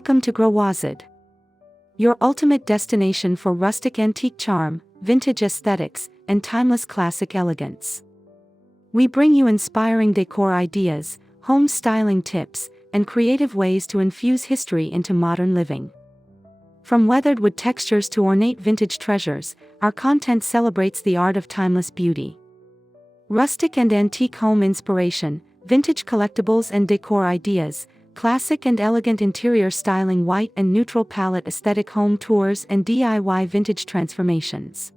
Welcome to Growazid, your ultimate destination for rustic antique charm, vintage aesthetics, and timeless classic elegance. We bring you inspiring decor ideas, home styling tips, and creative ways to infuse history into modern living. From weathered wood textures to ornate vintage treasures, our content celebrates the art of timeless beauty. Rustic and antique home inspiration, vintage collectibles and decor ideas, classic and elegant interior styling, white and neutral palette aesthetic home tours, and DIY vintage transformations.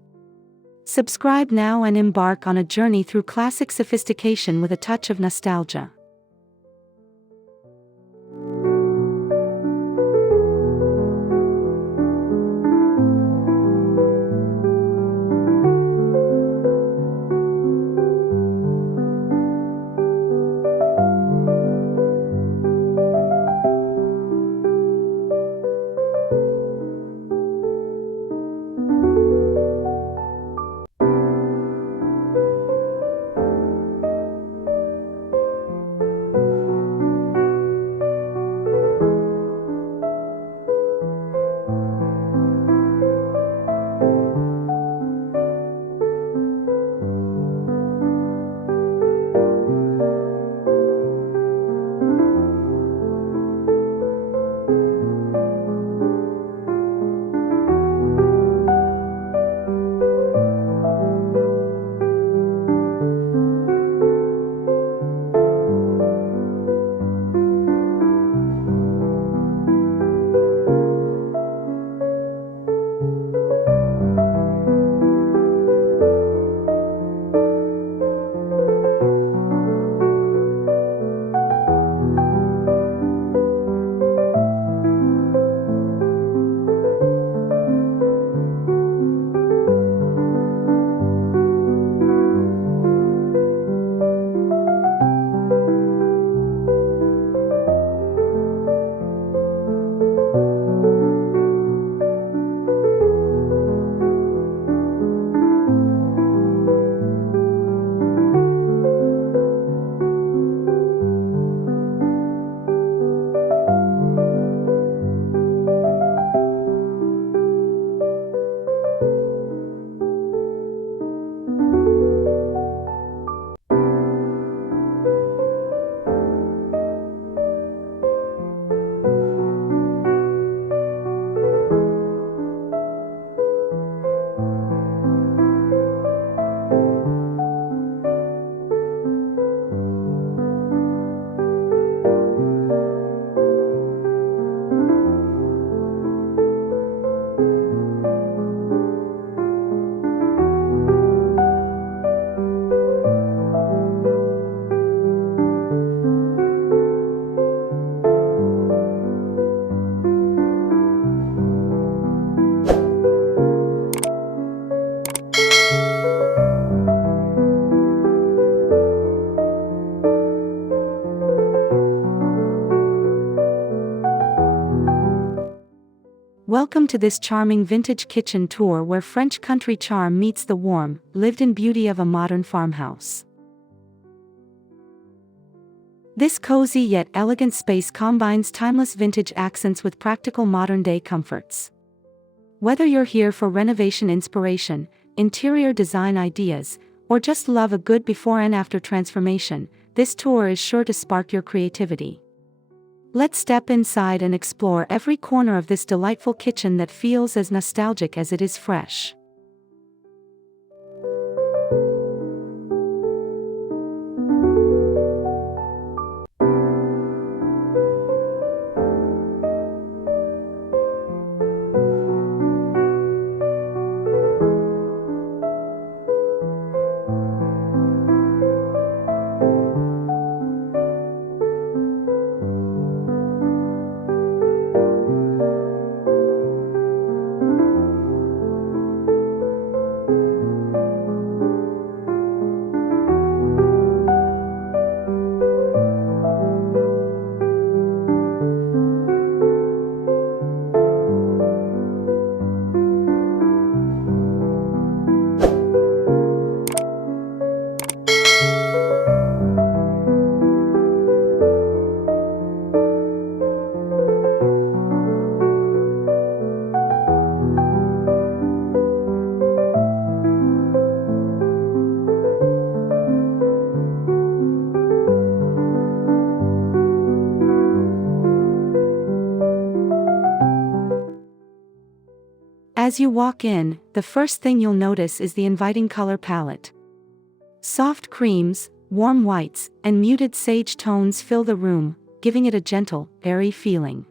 Subscribe now and embark on a journey through classic sophistication with a touch of nostalgia. Welcome to this charming vintage kitchen tour where French country charm meets the warm, lived-in beauty of a modern farmhouse. This cozy yet elegant space combines timeless vintage accents with practical modern-day comforts. Whether you're here for renovation inspiration, interior design ideas, or just love a good before and after transformation, this tour is sure to spark your creativity. Let's step inside and explore every corner of this delightful kitchen that feels as nostalgic as it is fresh. As you walk in, the first thing you'll notice is the inviting color palette. Soft creams, warm whites, and muted sage tones fill the room, giving it a gentle, airy feeling.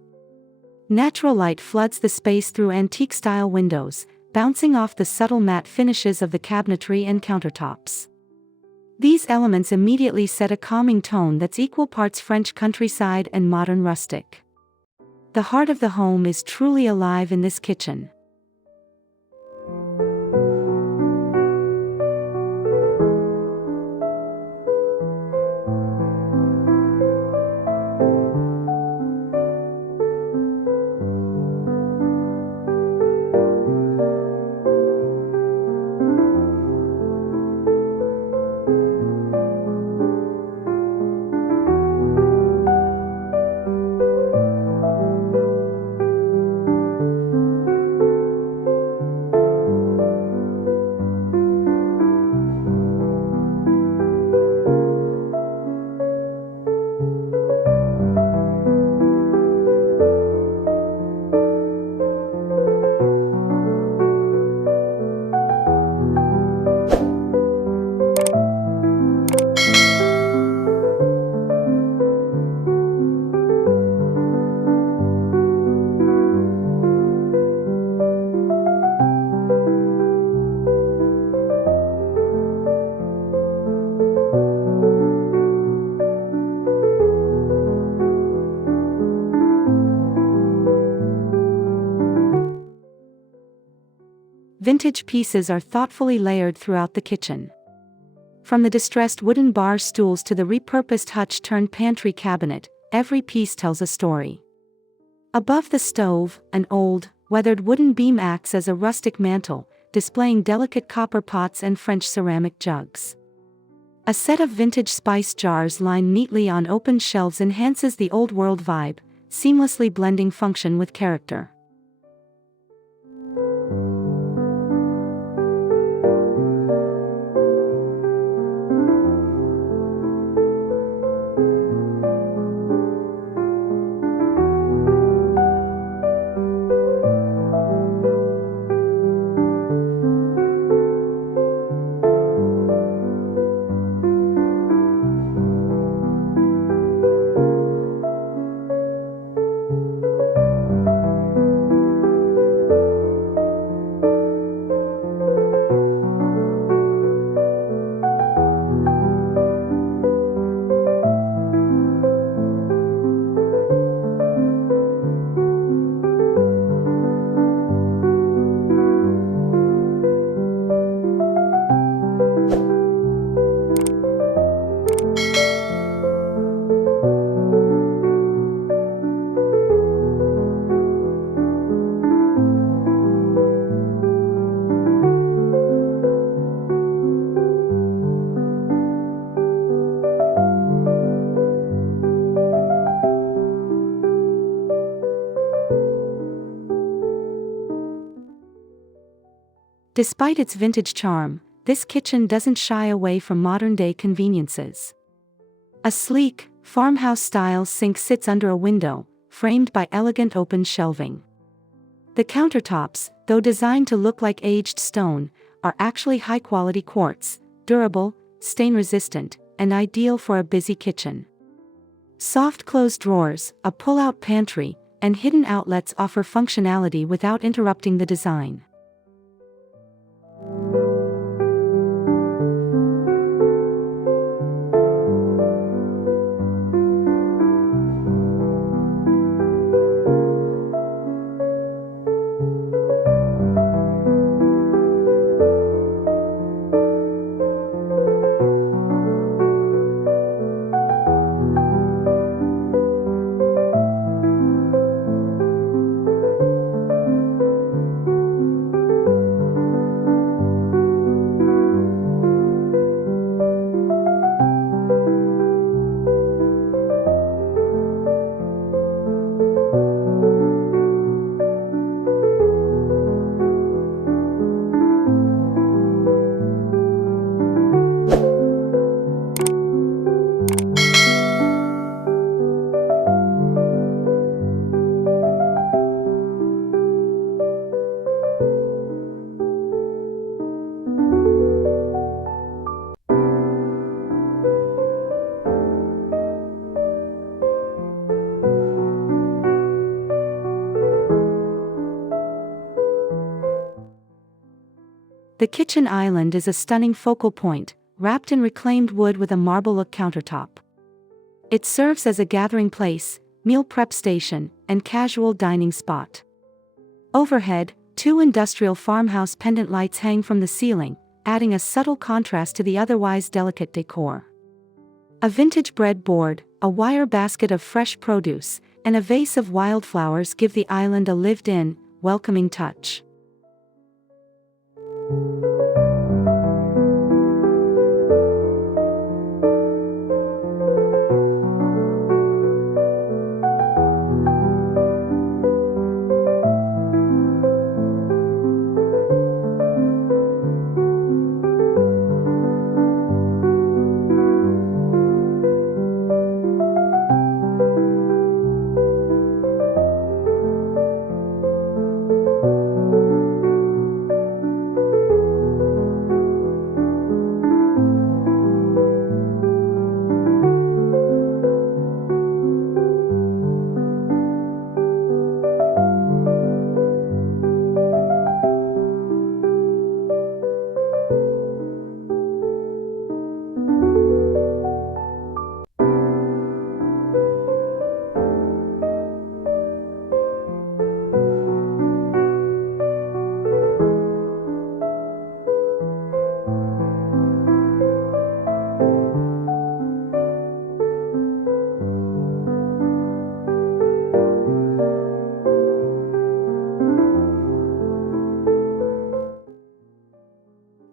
Natural light floods the space through antique-style windows, bouncing off the subtle matte finishes of the cabinetry and countertops. These elements immediately set a calming tone that's equal parts French countryside and modern rustic. The heart of the home is truly alive in this kitchen. Vintage pieces are thoughtfully layered throughout the kitchen. From the distressed wooden bar stools to the repurposed hutch-turned-pantry cabinet, every piece tells a story. Above the stove, an old, weathered wooden beam acts as a rustic mantel, displaying delicate copper pots and French ceramic jugs. A set of vintage spice jars lined neatly on open shelves enhances the old-world vibe, seamlessly blending function with character. Despite its vintage charm, this kitchen doesn't shy away from modern-day conveniences. A sleek, farmhouse-style sink sits under a window, framed by elegant open shelving. The countertops, though designed to look like aged stone, are actually high-quality quartz, durable, stain-resistant, and ideal for a busy kitchen. Soft closed drawers, a pull-out pantry, and hidden outlets offer functionality without interrupting the design. The kitchen island is a stunning focal point, wrapped in reclaimed wood with a marble-look countertop. It serves as a gathering place, meal prep station, and casual dining spot. Overhead, 2 industrial farmhouse pendant lights hang from the ceiling, adding a subtle contrast to the otherwise delicate decor. A vintage bread board, a wire basket of fresh produce, and a vase of wildflowers give the island a lived-in, welcoming touch.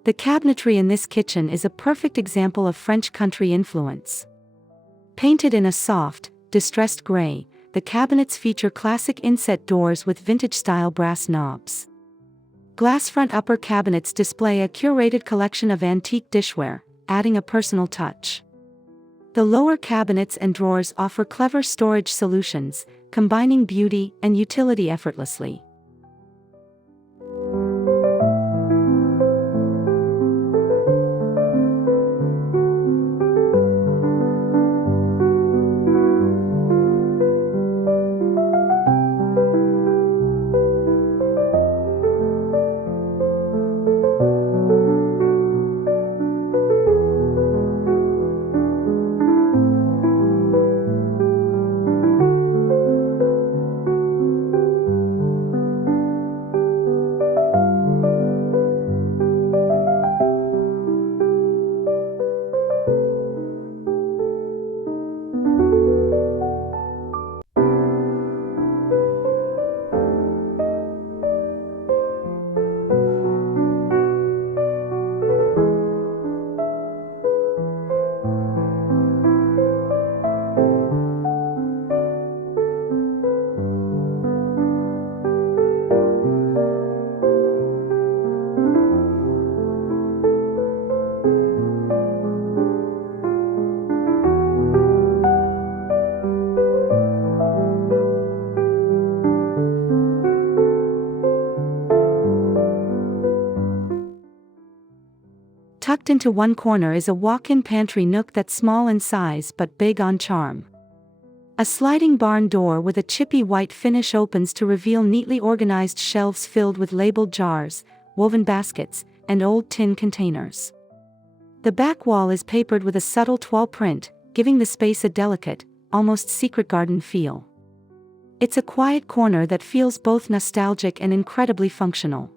The cabinetry in this kitchen is a perfect example of French country influence. Painted in a soft, distressed gray, the cabinets feature classic inset doors with vintage-style brass knobs. Glass-front upper cabinets display a curated collection of antique dishware, adding a personal touch. The lower cabinets and drawers offer clever storage solutions, combining beauty and utility effortlessly. Tucked into one corner is a walk-in pantry nook that's small in size but big on charm. A sliding barn door with a chippy white finish opens to reveal neatly organized shelves filled with labeled jars, woven baskets, and old tin containers. The back wall is papered with a subtle toile print, giving the space a delicate, almost secret garden feel. It's a quiet corner that feels both nostalgic and incredibly functional.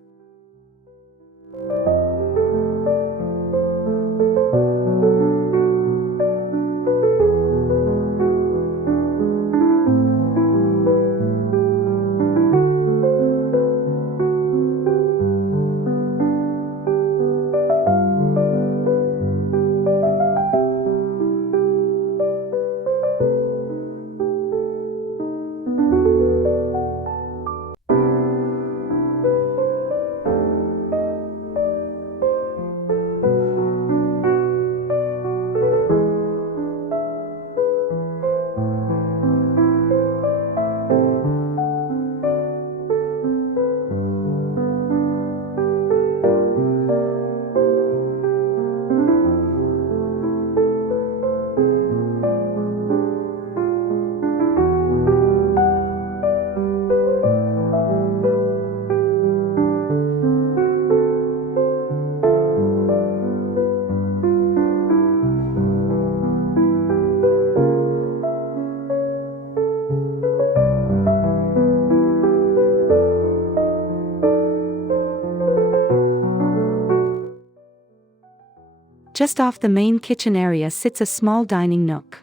Just off the main kitchen area sits a small dining nook.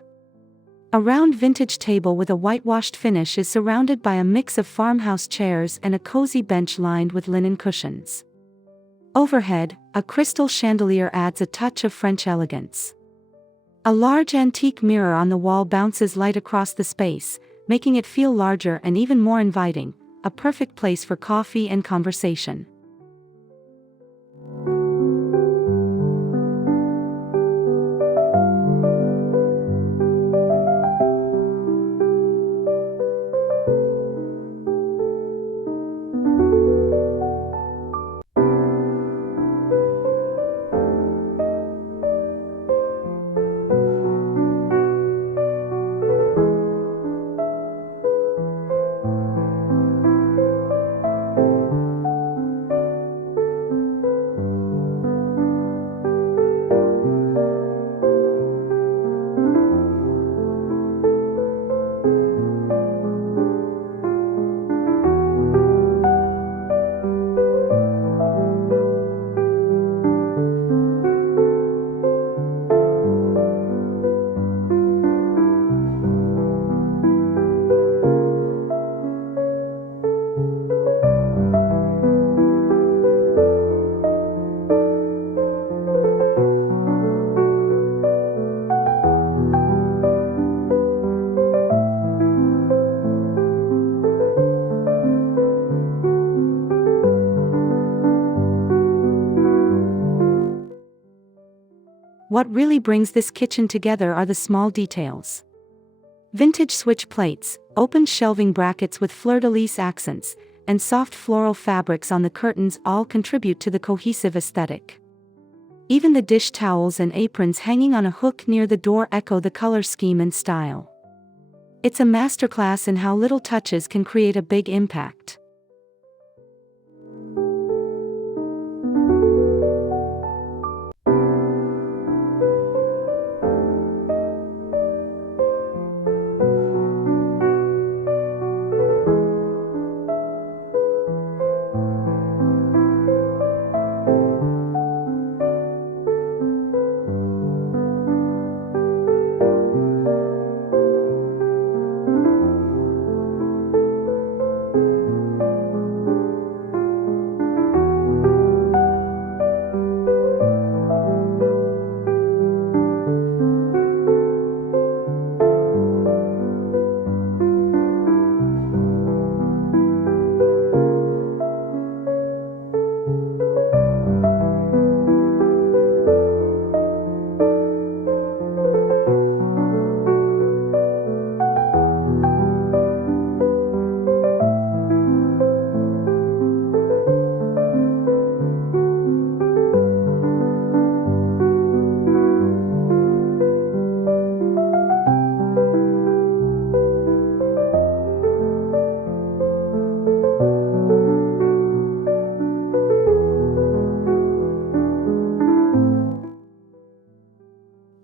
A round vintage table with a whitewashed finish is surrounded by a mix of farmhouse chairs and a cozy bench lined with linen cushions. Overhead, a crystal chandelier adds a touch of French elegance. A large antique mirror on the wall bounces light across the space, making it feel larger and even more inviting, a perfect place for coffee and conversation. What really brings this kitchen together are the small details. Vintage switch plates, open shelving brackets with fleur-de-lis accents, and soft floral fabrics on the curtains all contribute to the cohesive aesthetic. Even the dish towels and aprons hanging on a hook near the door echo the color scheme and style. It's a masterclass in how little touches can create a big impact.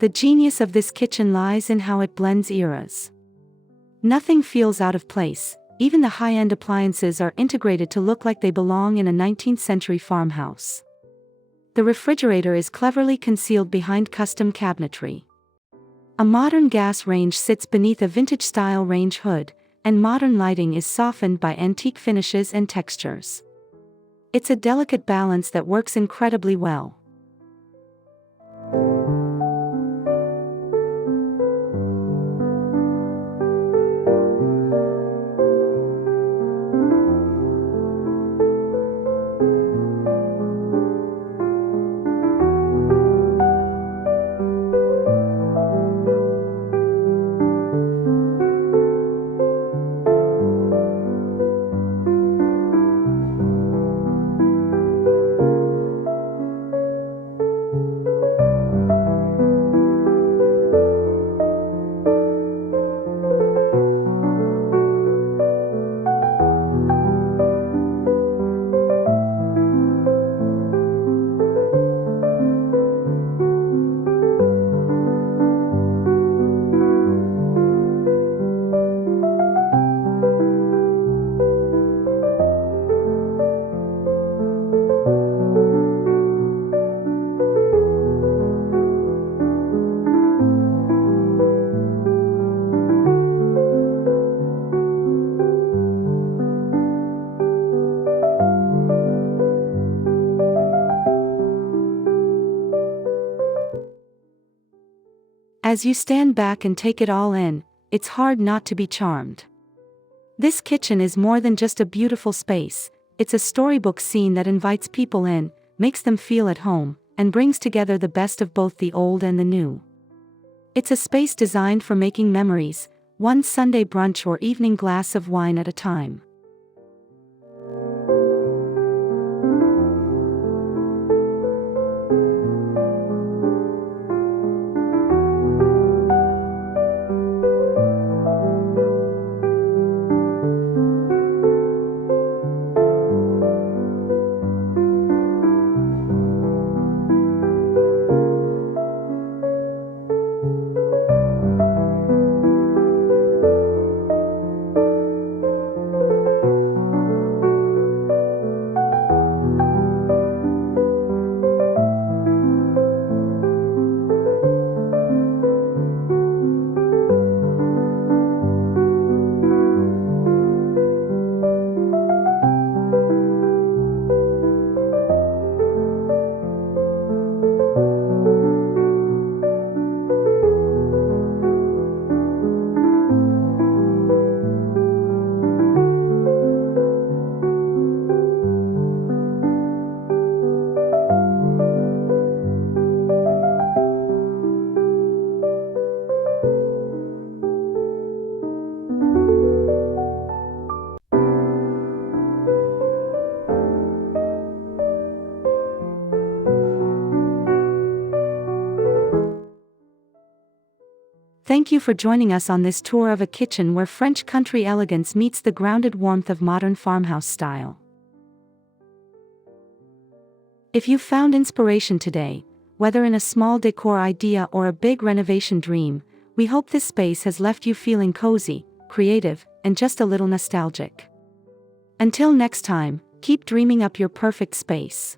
The genius of this kitchen lies in how it blends eras. Nothing feels out of place, even the high-end appliances are integrated to look like they belong in a 19th century farmhouse. The refrigerator is cleverly concealed behind custom cabinetry. A modern gas range sits beneath a vintage-style range hood, and modern lighting is softened by antique finishes and textures. It's a delicate balance that works incredibly well. As you stand back and take it all in, it's hard not to be charmed. This kitchen is more than just a beautiful space, it's a storybook scene that invites people in, makes them feel at home, and brings together the best of both the old and the new. It's a space designed for making memories, one Sunday brunch or evening glass of wine at a time. Thank you for joining us on this tour of a kitchen where French country elegance meets the grounded warmth of modern farmhouse style. If you found inspiration today, whether in a small decor idea or a big renovation dream, we hope this space has left you feeling cozy, creative, and just a little nostalgic. Until next time, keep dreaming up your perfect space.